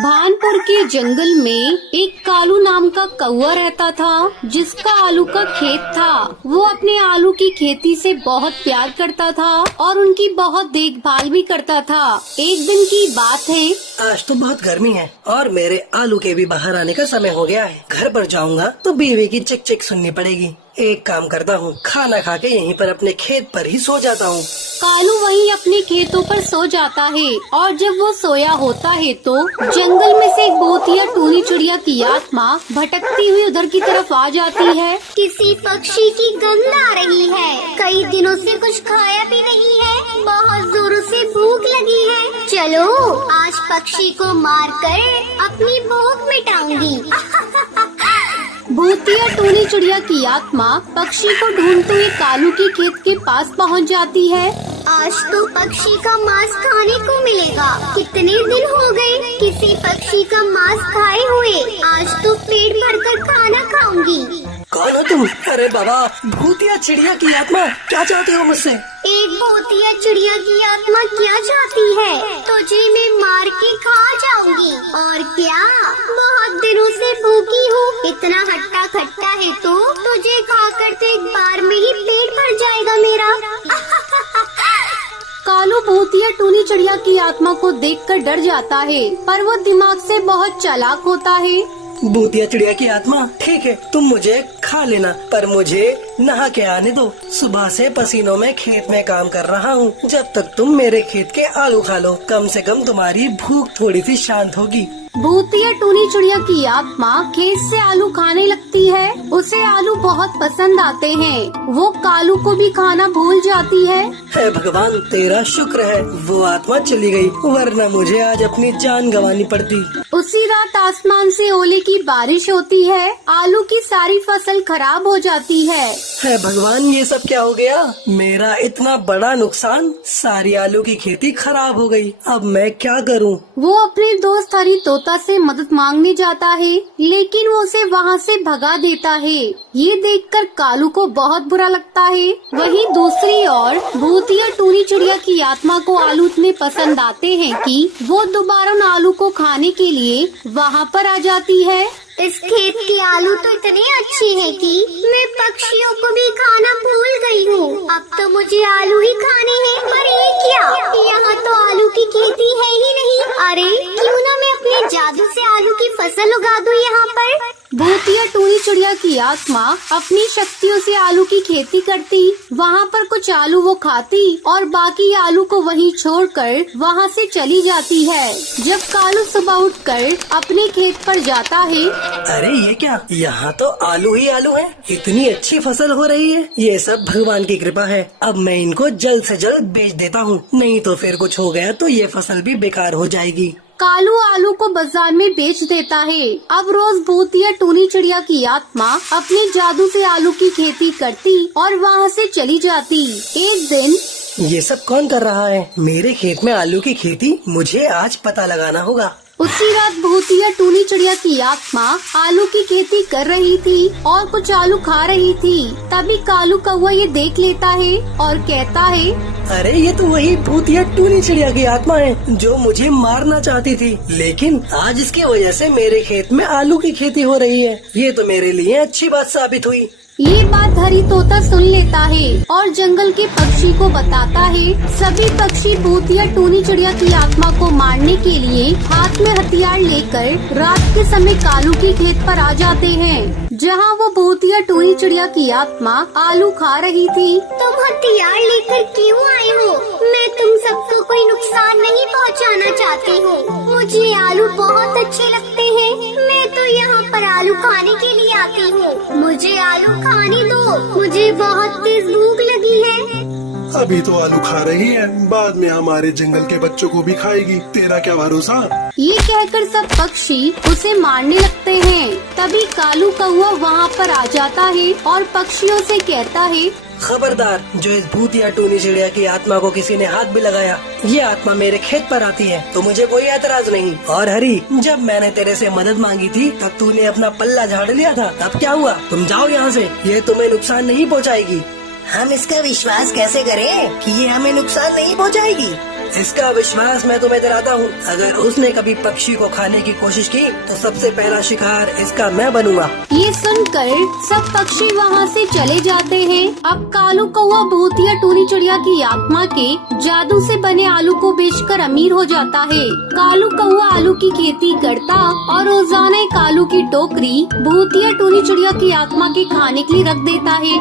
भानपुर के जंगल में एक कालू नाम का कौवा रहता था, जिसका आलू का खेत था। वो अपने आलू की खेती से बहुत प्यार करता था और उनकी बहुत देखभाल भी करता था। एक दिन की बात है, आज तो बहुत गर्मी है और मेरे आलू के भी बाहर आने का समय हो गया है। घर पर जाऊंगा तो बीवी की चिक चिक सुननी पड़ेगी। एक काम करता हूँ, खाना खा के यहीं पर अपने खेत पर ही सो जाता हूँ। कालू वहीं अपने खेतों पर सो जाता है और जब वो सोया होता है तो जंगल में से एक बोतिया टूनी चिड़िया की आत्मा भटकती हुई उधर की तरफ आ जाती है। किसी पक्षी की गंध आ रही है। कई दिनों से कुछ खाया भी नहीं है, बहुत जोरों से भूख लगी है। चलो आज पक्षी को मार कर अपनी भूख मिटाऊंगी। भूतिया टूनी चिड़िया की आत्मा पक्षी को ढूंढते हुए कालू के खेत के पास पहुंच जाती है। आज तो पक्षी का मांस खाने को मिलेगा। कितने दिन हो गए किसी पक्षी का मांस खाए हुए। आज तो पेट भरकर खाना खाऊंगी। कौन हो तुम? अरे बाबा, भूतिया चिड़िया की आत्मा, क्या चाहते हो मुझसे? एक भूतिया चिड़िया की आत्मा क्या चाहती है? तुझे मैं मार के खा जाऊंगी। और क्या, बहुत दिनों से भूखी हूँ। इतना हट्टा खट्टा है तो तुझे खाकर तो एक बार में ही पेट भर जाएगा मेरा। कालू भूतिया टूनी चिड़िया की आत्मा को देखकर डर जाता है, पर वो दिमाग से बहुत चालाक होता है। भूतिया चिड़िया की आत्मा, ठीक है, तुम मुझे खा लेना, पर मुझे नहा के आने दो। सुबह से पसीनों में खेत में काम कर रहा हूँ। जब तक तुम मेरे खेत के आलू खा लो, कम से कम तुम्हारी भूख थोड़ी सी शांत होगी। भूतिया टूनी चिड़िया की आत्मा खेत से आलू खाने लगती है। उसे आलू बहुत पसंद आते हैं। वो कालू को भी खाना भूल जाती है। हे भगवान, तेरा शुक्र है वो आत्मा चली गई, वरना मुझे आज अपनी जान गंवानी पड़ती। उसी रात आसमान से ओले की बारिश होती है। आलू की सारी फसल खराब हो जाती है। हे भगवान, ये सब क्या हो गया? मेरा इतना बड़ा नुकसान, सारी आलू की खेती खराब हो गई। अब मैं क्या करूं? वो अपने दोस्त हरी तोता से मदद मांगने जाता है, लेकिन वो उसे वहाँ से भगा देता है। ये देखकर कालू को बहुत बुरा लगता है। वहीं दूसरी ओर भूतिया टूनी चिड़िया की आत्मा को आलू इतने पसंद आते हैं कि वो दोबारा उन आलू को खाने के लिए वहाँ पर आ जाती है। इस खेत की आलू तो इतने अच्छे हैं कि मैं पक्षियों को भी खाना भूल गई हूँ। अब तो मुझे आलू ही खाने हैं। पर ये क्या, यहाँ तो आलू की खेती है ही नहीं। अरे क्यों ना मैं अपने जादू से आलू की फसल उगा दूँ यहाँ पर। भूतिया टूनी चिड़िया की आत्मा अपनी शक्तियों से आलू की खेती करती। वहाँ पर कुछ आलू वो खाती और बाकी आलू को वहीं छोड़कर वहाँ से चली जाती है। जब कालू सुबह उठकर अपने खेत पर जाता है, अरे ये क्या, यहाँ तो आलू ही आलू है। इतनी अच्छी फसल हो रही है। ये सब भगवान की कृपा है। अब मैं इनको जल्द से जल्द बेच देता हूँ, नहीं तो फिर कुछ हो गया तो ये फसल भी बेकार हो जाएगी। कालू आलू को बाजार में बेच देता है। अब रोज भूतिया टूनी चिड़िया की आत्मा अपने जादू से आलू की खेती करती और वहाँ से चली जाती। एक दिन, ये सब कौन कर रहा है? मेरे खेत में आलू की खेती, मुझे आज पता लगाना होगा। उसी रात भूतिया टूनी चिड़िया की आत्मा आलू की खेती कर रही थी और कुछ आलू खा रही थी। तभी कालू कौवा ये देख लेता है और कहता है, अरे ये तो वही भूतिया टूनी चिड़िया की आत्मा है जो मुझे मारना चाहती थी, लेकिन आज इसकी वजह से मेरे खेत में आलू की खेती हो रही है। ये तो मेरे लिए अच्छी बात साबित हुई। ये बात हरी तोता सुन लेता है और जंगल के पक्षी को बताता है। सभी पक्षी भूतिया टूनी चिड़िया की आत्मा को मारने के लिए हाथ में हथियार लेकर रात के समय कालू की खेत पर आ जाते हैं, जहाँ वो भूतिया टूनी चिड़िया की आत्मा आलू खा रही थी। तुम हथियार लेकर क्यों आए हो? मैं तुम सबको कोई नुकसान नहीं पहुँचाना चाहती हूँ। मुझे आलू बहुत अच्छे लगते हैं। मैं तो यहाँ पर आलू खाने के लिए आती हूँ। मुझे आलू खाने दो, मुझे बहुत तेज भूख लगी है। अभी तो आलू खा रही है, बाद में हमारे जंगल के बच्चों को भी खाएगी। तेरा क्या भरोसा। ये कहकर सब पक्षी उसे मारने लगते हैं। तभी कालू कौवा वहाँ पर आ जाता है और पक्षियों से कहता है, खबरदार, जो इस भूतिया टूनी चिड़िया की आत्मा को किसी ने हाथ भी लगाया, ये आत्मा मेरे खेत पर आती है तो मुझे कोई एतराज नहीं। और हरी, जब मैंने तेरे से मदद मांगी थी तब तूने अपना पल्ला झाड़ लिया था। अब क्या हुआ? तुम जाओ यहाँ से, ये तुम्हें नुकसान नहीं पहुँचाएगी। हम इसका विश्वास कैसे करें कि ये हमें नुकसान नहीं पहुँचाएगी? इसका विश्वास मैं तुम्हें दिलाता हूँ, अगर उसने कभी पक्षी को खाने की कोशिश की तो सबसे पहला शिकार इसका मैं बनूंगा। ये सुनकर सब पक्षी वहाँ से चले जाते हैं। अब कालू कौवा भूतिया टूनी चिड़िया की आत्मा के जादू से बने आलू को बेचकर अमीर हो जाता है। कालू कौवा आलू की खेती करता और रोजाना एक आलू की टोकरी भूतिया टूनी चिड़िया की आत्मा के खाने के लिए रख देता है।